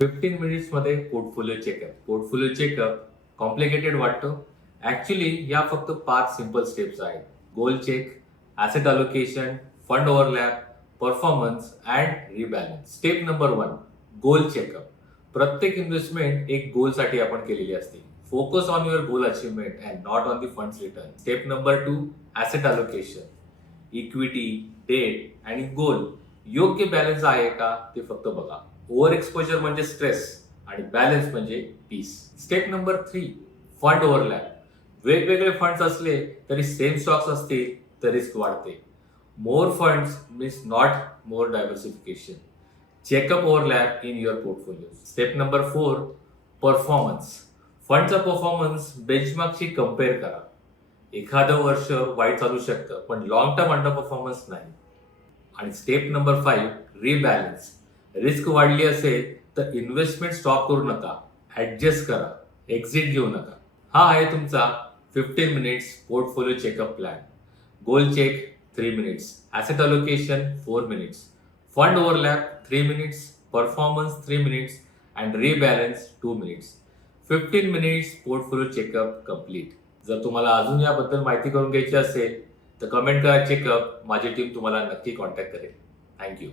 15 minutes मध्ये portfolio checkup complicated वाटतो. Actually या फक्त 5 सिंपल स्टेप्स आहेत. Goal check, asset allocation, fund overlap, performance and rebalance. Step number 1, goal checkup. प्रत्येक investment एक गोल साठी आपण केलेली असते. Focus on your goal achievement and not on the funds return. Step number 2, asset allocation. Equity, debt आणि gold योग्य balance आहे का ते फक्त बघा. ओव्हर एक्सपोजर म्हणजे स्ट्रेस आणि बॅलन्स म्हणजे piece. Step number 3, fund overlap. वेगवेगळे फंड्स असले तरी सेम स्टॉक्स असतील तर रिस्क वाढते. More funds means not more diversification. Check up overlap in your portfolio. Step number 4, performance. फंडचा परफॉर्मन्स बेंचमार्कशी कम्पेअर करा. एखादं वर्ष वाईट चालू शकतं पण लॉंग टर्म अंडर परफॉर्मन्स नाही. आणि स्टेप नंबर 5, रिबॅलन्स. रिस्क वाढली असेल तर इन्व्हेस्टमेंट स्टॉप करू नका, ऍडजस्ट करा, एक्झिट घेऊ नका. हा आहे तुमचा 15 minutes portfolio checkup plan. Goal check 3 minutes, asset allocation 4 minutes, fund overlap 3 minutes, performance 3 minutes and rebalance 2 minutes. 15 minutes portfolio checkup complete. जर तुम्हाला अजून याबद्दल माहिती करून घ्यायची असेल तर कमेंट करा चेकअप. माझी टीम तुम्हाला नक्की कॉन्टॅक्ट करेल. थँक्यू.